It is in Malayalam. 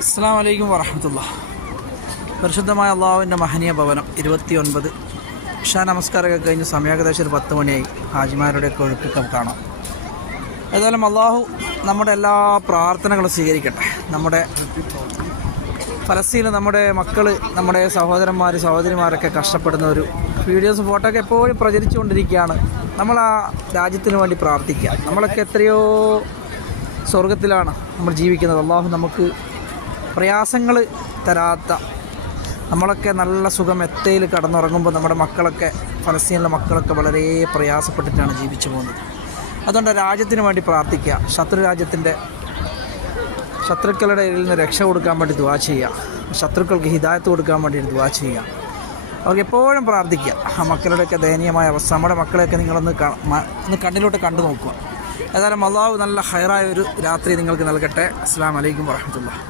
അസ്സലാമു അലൈക്കും വറഹ്മത്തുള്ളാഹി. പരിശുദ്ധമായ അള്ളാഹുവിൻ്റെ മഹനീയ ഭവനം 29 ഇശാ നമസ്കാരമൊക്കെ കഴിഞ്ഞ് സമയം ഏകദേശം ഒരു 10 മണിയായി. ഹാജിമാരുടെയൊക്കെ ഒഴുക്കൊക്കെ കാണാം. ഏതായാലും അള്ളാഹു നമ്മുടെ എല്ലാ പ്രാർത്ഥനകളും സ്വീകരിക്കട്ടെ. നമ്മുടെ ഫലസ്തീനിൽ നമ്മുടെ മക്കൾ, നമ്മുടെ സഹോദരന്മാർ, സഹോദരിമാരൊക്കെ കഷ്ടപ്പെടുന്ന ഒരു വീഡിയോസ്, ഫോട്ടോ ഒക്കെ എപ്പോഴും പ്രചരിച്ചുകൊണ്ടിരിക്കുകയാണ്. നമ്മൾ ആ രാജ്യത്തിന് വേണ്ടി പ്രാർത്ഥിക്കുക. നമ്മളൊക്കെ എത്രയോ സ്വർഗത്തിലാണ് നമ്മൾ ജീവിക്കുന്നത്. അള്ളാഹു നമുക്ക് പ്രയാസങ്ങൾ തരാത്ത, നമ്മളൊക്കെ നല്ല സുഖം എത്തയിൽ കടന്നുറങ്ങുമ്പോൾ നമ്മുടെ മക്കളൊക്കെ, ഫലസ്തീനിലെ മക്കളൊക്കെ വളരെ പ്രയാസപ്പെട്ടിട്ടാണ് ജീവിച്ചു പോകുന്നത്. അതുകൊണ്ട് രാജ്യത്തിന് വേണ്ടി പ്രാർത്ഥിക്കുക. ശത്രുക്കളുടെ ഇടയിൽ നിന്ന് രക്ഷ കൊടുക്കാൻ വേണ്ടി ദുആ ചെയ്യുക. ശത്രുക്കൾക്ക് ഹിദായത്ത് കൊടുക്കാൻ വേണ്ടി ദുആ ചെയ്യുക. അവർക്ക് എപ്പോഴും പ്രാർത്ഥിക്കുക. ആ മക്കളുടെയൊക്കെ ദയനീയമായ അവസ്ഥ, നമ്മുടെ മക്കളെയൊക്കെ നിങ്ങളൊന്ന് കണ്ണിലോട്ട് കണ്ടു നോക്കുക. ഏതായാലും അള്ളാഹു നല്ല ഹൈറായ ഒരു രാത്രി നിങ്ങൾക്ക് നൽകട്ടെ. അസ്സലാമു അലൈക്കും വറഹ്മത്തുള്ളാഹി.